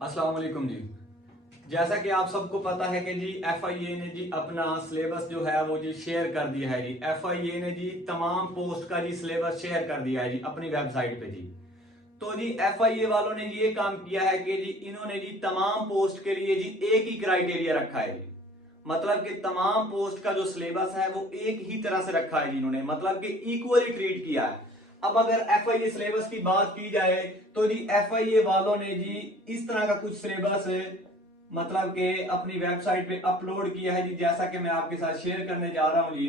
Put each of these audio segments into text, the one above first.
अस्सलाम वालेकुम जी। जैसा कि आप सबको पता है कि जी FIA ने जी अपना सिलेबस जो है वो जी शेयर कर दिया है जी। FIA ने जी तमाम पोस्ट का जी सिलेबस शेयर कर दिया है जी अपनी वेबसाइट पे जी। तो जी FIA वालों ने ये काम किया है कि जी इन्होंने जी तमाम पोस्ट के लिए जी एक ही क्राइटेरिया रखा है जी। मतलब कि तमाम पोस्ट का जो सिलेबस है वो एक ही तरह से रखा है जी इन्होंने, मतलब कि इक्वली ट्रीट किया है। अब अगर FIA सिलेबस की बात की जाए तो जी FIA वालों ने जी इस तरह का कुछ सिलेबस मतलब कि अपनी वेबसाइट पे अपलोड किया है जी, जैसा कि मैं आपके साथ शेयर करने जा रहा हूं जी।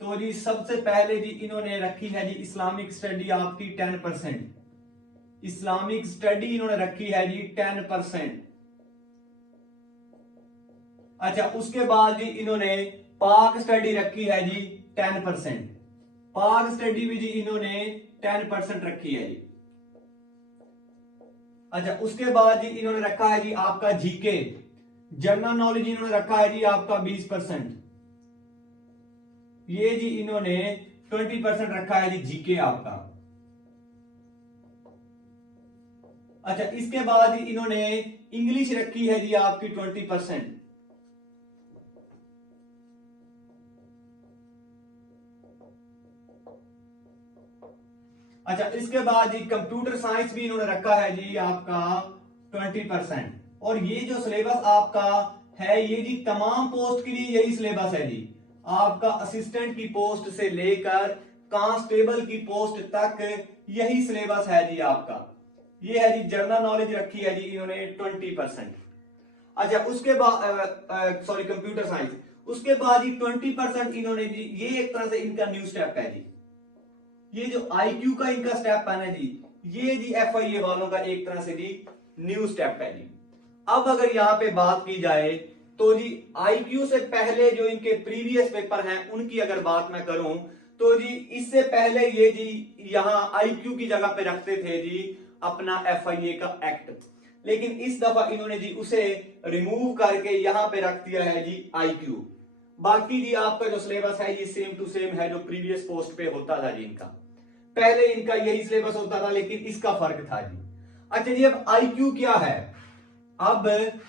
तो जी सबसे पहले जी इन्होंने रखी है जी इस्लामिक स्टडी आपकी 10%। इस्लामिक स्टडी इन्होंने रखी है जी 10%। अच्छा, उसके बाद जी इन्होंने पाक स्टडी रखी है जी 10%। पाक स्टडी भी जी इन्होंने 10% रखी है जी। अच्छा, उसके बाद जी इन्होंने रखा है जी आपका जीके, जनरल नॉलेज इन्होंने रखा है जी आपका 20%। ये जी इन्होंने 20% रखा है जी जीके आपका। अच्छा, इसके बाद जी इन्होंने इंग्लिश रखी है जी आपकी 20%। अच्छा, इसके बाद जी कंप्यूटर साइंस भी इन्होंने रखा है जी आपका 20%। और ये जो सिलेबस आपका है ये जी तमाम पोस्ट के लिए यही सिलेबस है जी। आपका असिस्टेंट की पोस्ट से लेकर कांस्टेबल की पोस्ट तक यही सिलेबस है जी आपका। ये है जी जनरल नॉलेज रखी है जी इन्होंने 20%। अच्छा, उसके बाद सॉरी कंप्यूटर साइंस, उसके बाद जी 20% इन्होंने जी ये एक तरह से इनका न्यू स्टेप है जी। ये जो IQ का इनका स्टेप है ना जी, ये जी FIA वालों का एक तरह से जी न्यू स्टेप है जी। अब अगर यहां पे बात की जाए तो जी IQ से पहले जो इनके प्रीवियस पेपर हैं उनकी अगर बात मैं करूं तो जी इससे पहले ये जी यहां IQ की जगह पे रखते थे जी अपना FIA का एक्ट। लेकिन इस दफा इन्होंने जी उसे रिमूव करके यहां पे रख दिया है जी IQ। बाकी जी आपका जो सिलेबस है ये सेम टू सेम है जो प्रीवियस पोस्ट पे होता था जी इनका। पहले इनका यही सिलेबस होता था लेकिन इसका फर्क था जी। अच्छा जी, अब IQ क्या है? अब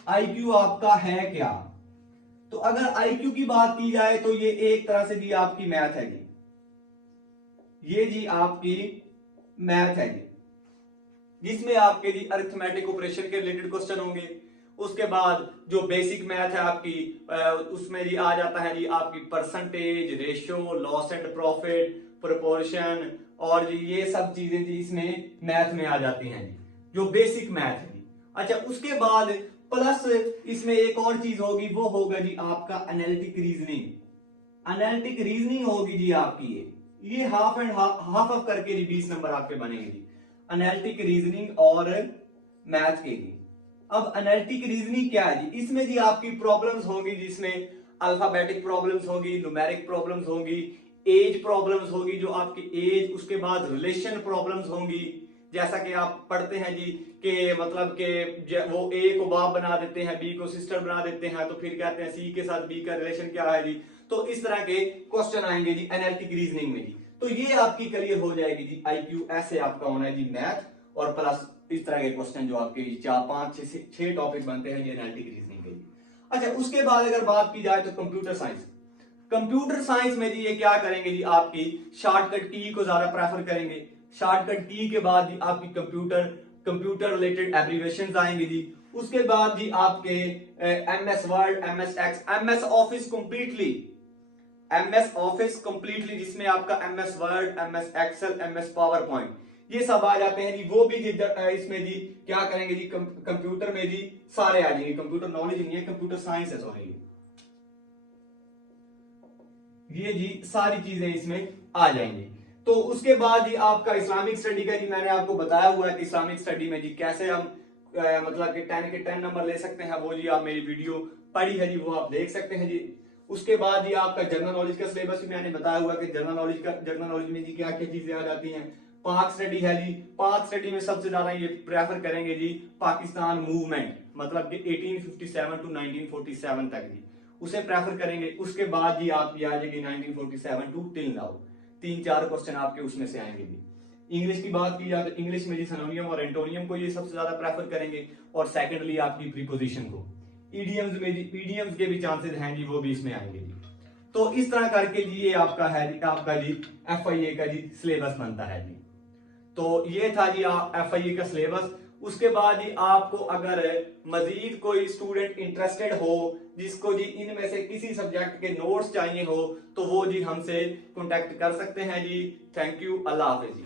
IQ आपका है क्या? तो अगर IQ की बात की जाए तो ये एक तरह से जी आपकी मैथ है जी। ये जी आपकी मैथ है जी, जिसमें आपके जी अरिथमेटिक ऑपरेशन के रिलेटेड क्वेश्चन होंगे। उसके बाद जो बेसिक मैथ है आपकी उसमें जी आ जाता है जी आपकी percentage, ratio, loss and profit, proportion, और जी ये सब चीजें जी इसमें मैथ में आ जाती हैं जी, जो बेसिक मैथ है जी। अच्छा, उसके बाद प्लस इसमें एक और चीज होगी, वो होगा जी आपका एनालिटिक रीजनिंग। एनालिटिक रीजनिंग होगी जी आपकी ये हाफ एंड हाफ ऑफ करके जी 20 नंबर आपके बनेंगे जी एनालिटिक रीजनिंग और मैथ के जी। अब एनालिटिक रीजनिंग क्या है जी? इसमें जी आपकी प्रॉब्लम्स होगी जिसमें अल्फाबेटिक प्रॉब्लम्स होगी, न्यूमेरिक प्रॉब्लम्स होगी, एज प्रॉब्लम्स होगी जो आपकी एज, उसके बाद रिलेशन प्रॉब्लम्स होंगी। जैसा कि आप पढ़ते हैं जी कि मतलब कि वो ए को बाप बना देते हैं, बी को सिस्टर बना देते हैं, तो फिर कहते हैं सी के साथ बी का रिलेशन क्या है जी। तो इस तरह के क्वेश्चन आएंगे जी एनालिटिक रीजनिंग में जी। तो ये आपकी क्लियर हो जाएगी जी IQ। ऐसे आपका होना है जी मैथ और प्लस इस तरह के क्वेश्चन जो आपके 4 5 6 टॉपिक बनते हैं ये एनालिटिक रीजनिंग के जी। अच्छा, उसके बाद अगर बात की जाए तो कंप्यूटर साइंस। कंप्यूटर साइंस में जी ये क्या करेंगे जी आपकी शॉर्टकट की को ज्यादा प्रेफर करेंगे। शॉर्टकट की के बाद जी आपकी कंप्यूटर कंप्यूटर रिलेटेड एब्रीवेशन आएंगे जी। उसके बाद जी आपके MS Word, MS Office completely, MS Office completely जिसमें आपका MS Word, MS Excel, MS PowerPoint ये सब आ जाते हैं जी। वो भी जी इसमें जी क्या करेंगे जी कंप्यूटर में जी सारे आ जाएंगे। कंप्यूटर नॉलेज नहीं है, कंप्यूटर साइंस है, सॉरी। ये जी सारी चीजें इसमें आ जाएंगी। तो उसके बाद जी आपका इस्लामिक स्टडी का जी मैंने आपको बताया हुआ है कि इस्लामिक स्टडी में जी कैसे हम मतलब कि 10 के 10 नंबर ले सकते हैं। वो जी आप मेरी वीडियो पढ़ी है जी, वो आप देख सकते हैं जी। उसके बाद जी आपका जनरल नॉलेज का सिलेबस भी मैंने बताया हुआ कि जनरल नॉलेज में जी क्या क्या चीजें आ जाती हैं। पाक स्टडी है जी, पाक स्टडी में सबसे ज्यादा ये प्रेफर करेंगे जी पाकिस्तान मूवमेंट, मतलब कि 1857 टू 1947 तक जी उसे प्रेफर करेंगे। उसके बाद जी आपकी आ जाएगी 1947 टू टिल नाउ। 3 4 क्वेश्चन आपके उसमें से आएंगे जी। इंग्लिश की बात की जाए तो इंग्लिश में जी सिनोनियम और एंटोनियम को ये सबसे ज्यादा प्रेफर करेंगे, और सेकेंडली आपकी प्रीपोजिशन को। ईडियम्स में जी ईडियम्स के भी चांसेस हैं जी, वो भी इसमें आएंगे जी। तो इस तरह करके जी ये आपका है जी, आपका जी FIA का जी सिलेबस बनता है जी। तो ये था जी FIA का सिलेबस। उसके बाद जी आपको अगर मजीद कोई स्टूडेंट इंटरेस्टेड हो, जिसको जी इनमें से किसी सब्जेक्ट के नोट्स चाहिए हो, तो वो जी हमसे कांटेक्ट कर सकते हैं जी। Thank you, Allah Hafiz ji.